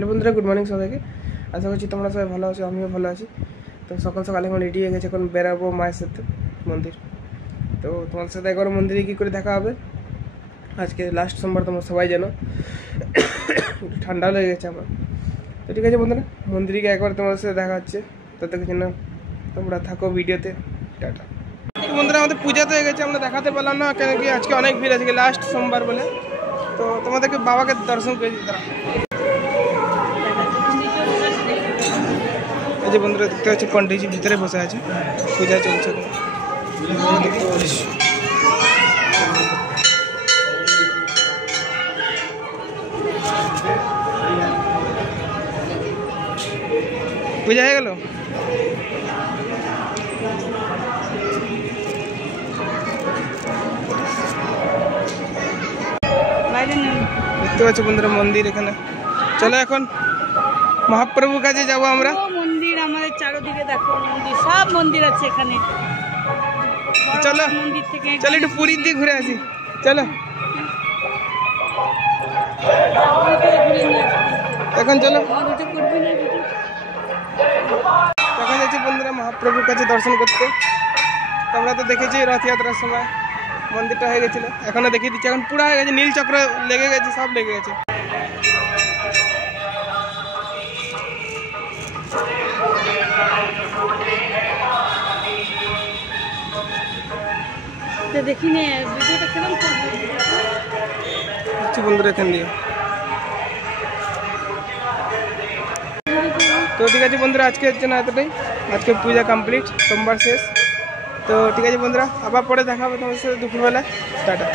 Hello বন্ধুরা, good morning সবাইকে। আশা করছি তোমরা সবাই ভালো আছো, আমিও ভালো আছি। তো সকাল সকাল এখন রেডি হয়ে গেছে, এখন বেরাবো মায়ের সাথে মন্দির। তো তোমাদের সাথে একবার মন্দিরে কী করে দেখা হবে। আজকে লাস্ট সোমবার, তোমরা সবাই জানো। একটু ঠান্ডাও লেগে গেছে আমার। তো ঠিক আছে বন্ধুরা, মন্দিরে গিয়ে একবার তোমাদের সাথে দেখা হচ্ছে। ততক্ষণ জন্য তোমরা থাকো ভিডিওতে। টাটা। বন্ধুরা, আমাদের পূজা তো হয়ে গেছে, আমরা দেখাতে পারলাম না কেন কি আজকে অনেক ভিড়, আজকে লাস্ট সোমবার বলে। তো তোমাদেরকে বাবাকে দর্শন করে দিতে তারা। এই যে বন্ধুরা দেখতে পাচ্ছি, পণ্ডিতজি ভিতরে বসে আছে, পূজা চলছে। দেখতে পাচ্ছি পূজা হয়ে গেল। দেখতে পাচ্ছি বন্ধুরা মন্দির এখানে। চলো এখন মহাপ্রভুর কাছে যাবো আমরা। মন্দির আমাদের চারদিকে দেখো, মন্দির, সব মন্দির আছে এখানে। চলো মন্দির থেকে চলো একটু পুরীর দিকে ঘুরে আসি। চলো এখন চলো এখন যাচ্ছি বন্ধুরা মহাপ্রভুর কাছে দর্শন করতে। তোমরা তো দেখেছি রথযাত্রার সময় মন্দিরটা হয়ে গেছিল, এখনো দেখিয়ে দিচ্ছি। এখন পুরো হয়ে গেছে, নীল চক্র লেগে গেছে, সব লেগে গেছে। দেখিনি ভিডিওটা কেমন বন্ধুরা এখান দিয়ে। তো ঠিক আছে বন্ধুরা, আজকের জন্য এতটাই। আজকে পূজা কমপ্লিট, সোমবার শেষ। তো ঠিক আছে বন্ধুরা, আবার পরে দেখা হবে তোমাদের সাথে দুপুরবেলা। টাটা।